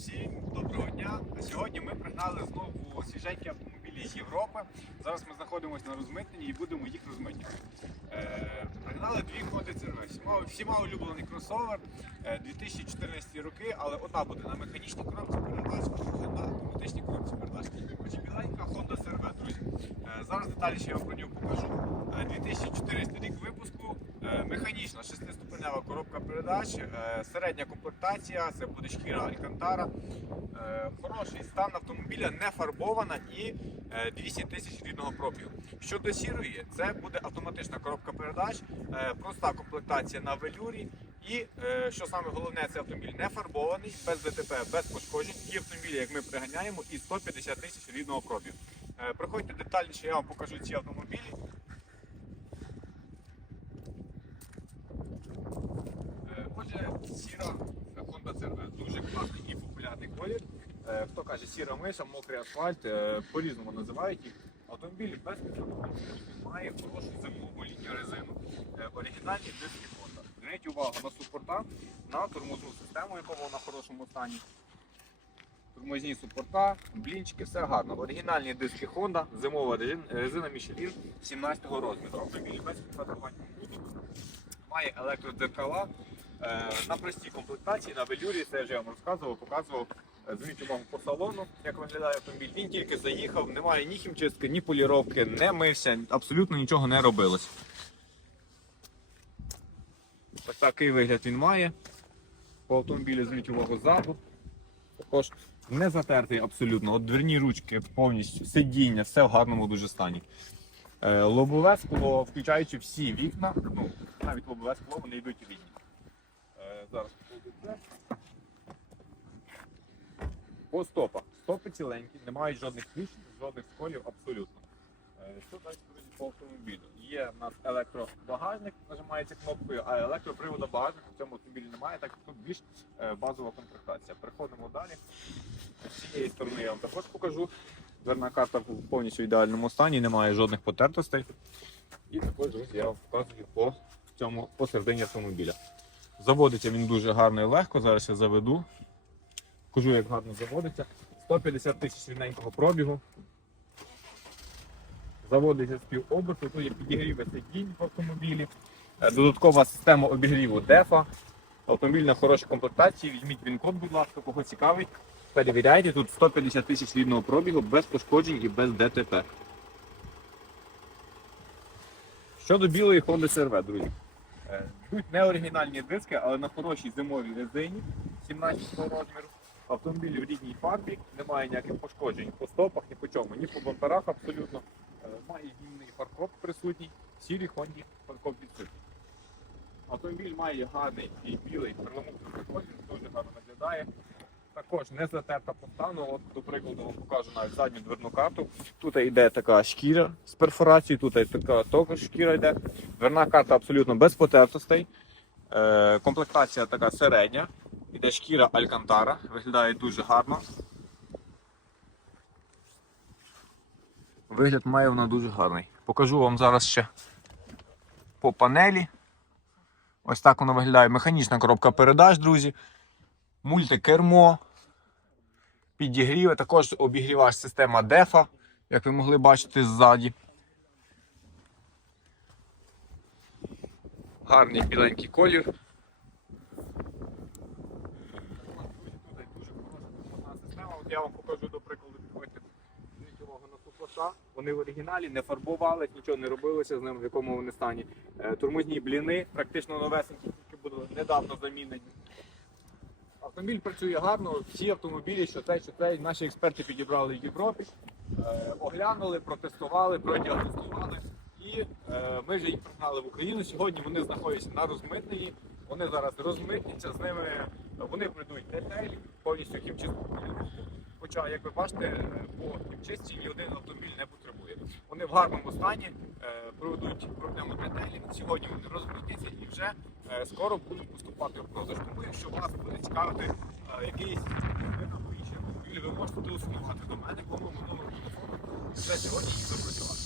Всім доброго дня! А Сьогодні ми пригнали знову свіженькі автомобілі з Європи. Зараз ми знаходимося на розмитненні і будемо їх розмитнювати. Е, пригнали дві ходи церкви. Всіма, улюблений кросовер е, 2014 роки, але одна буде на механічній коробці передачі друга на автоматичній коробці передачі. Хоч біленька Honda CRV, друзі. Е, зараз деталі ще я вам про нього покажу. 2400 рік випуску механічна шестиступенева коробка передач, е, середня комплектація, це буде шкіра Алькантара. Е, Хороший стан автомобіля, не фарбована і е, 200 тисяч рідного пробігу. Щодо сірої, це буде автоматична коробка передач, е, проста комплектація на велюрі. І е, що саме головне, це автомобіль не фарбований, без ДТП, без пошкоджень. Ті автомобілі, як ми приганяємо, і 150 тисяч рідного пробігу. Е, Приходьте детальніше, я вам покажу ці автомобілі. Е, Отже, сіра Honda CR-V дуже класний і популярний колір. Е, Хто каже сіра миша, мокрий асфальт, е, по-різному називають їх. Автомобіль без підсумку має хорошу зимову літню резину. Е, Оригінальні диски Honda. Зверніть увагу на супорта, на тормозну систему, яка вона в хорошому стані. Тормозні супорта, блінчики, все гарно. Оригінальні диски Honda, зимова резина Michelin 17 розміру. Автомобіль без підфарбування. Має електродзеркала. Е, На простій комплектації, на велюрі, це вже я вам розказував, показував. Е, Зверніть увагу по салону, як виглядає автомобіль. Він тільки заїхав, немає ні хімчистки, ні поліровки, не мився, абсолютно нічого не робилось. Ось такий вигляд він має. По автомобілю зверніть увагу ззаду. Також не затертий абсолютно. От дверні ручки повністю, сидіння, все в гарному дуже стані. Е, Лобове скло, включаючи всі вікна, ну, навіть лобове скло, вони йдуть рідні. Зараз. По стопах. Стопи ціленькі, не мають жодних тріщин, жодних сколів абсолютно. Е, Що далі по автомобілю? Є в нас електробагажник, нажимається кнопкою, а електроприводу багажника в цьому автомобілі немає, так тут більш е, базова комплектація. Переходимо далі. З цієї сторони я вам також покажу. Дверна карта в повністю ідеальному стані, немає жодних потертостей. І також, друзі, я вам показую по цьому по середині автомобіля. Заводиться він дуже гарно і легко. Зараз я заведу. Покажу, як гарно заводиться. 150 тисяч рівненького пробігу. Заводиться з півоберту, тут є підігріви сидінь в автомобілі. Е, Додаткова система обігріву DEFA. Автомобіль на хорошій комплектації. Візьміть він код, будь ласка, кого цікавить. Перевіряйте, тут 150 тисяч рідного пробігу без пошкоджень і без ДТП. Щодо білої Honda CR-V, друзі. Йдуть не оригінальні диски, але на хорошій зимовій резині 17 розміру. Автомобіль в рідній фарбі, немає ніяких пошкоджень по стопах, ні по чому, ні по бамперах абсолютно. Е, Має гімний фаркоп присутній, сірі Хонді фаркоп відсутній. Автомобіль має гарний і білий перламутровий колір, дуже гарно виглядає. Також не затерта по. От, до прикладу, вам покажу навіть задню дверну карту. Тут йде така шкіра з перфорацією, тут така також шкіра йде. Дверна карта абсолютно без потертостей. Е, комплектація така середня. Іде шкіра Алькантара, виглядає дуже гарно. Вигляд має вона дуже гарний. Покажу вам зараз ще по панелі. Ось так воно виглядає. Механічна коробка передач, друзі. Мультикермо. Підігріви. Також обігрівач система DEFA, як ви могли бачити ззаді. Гарний біленький колір. От я вам покажу до прикладу, підходьте. Вони в оригіналі не фарбували, нічого не робилося з ним, в якому вони стані. Е, Тормозні бліни, практично новесенькі, тільки були недавно замінені. Автомобіль працює гарно, всі автомобілі, що цей, що цей, наші експерти підібрали в Європі, е, оглянули, протестували, продіагностували. І е, ми вже їх пригнали в Україну. Сьогодні вони знаходяться на розмитненні. Вони зараз розмитняться, з ними вони прийдуть детель, повністю хімчистку. Хоча, як ви бачите, е, по хімчистці ні один автомобіль не потребує. Вони в гарному стані е, проведуть проблему детелі. Сьогодні вони розмитняться і вже е, скоро будуть поступати в продаж. Тому якщо вас буде цікавити е, якийсь або інший автомобіль, ви можете телефонувати до мене по моєму номеру телефону. Вже сьогодні їх запрацювати.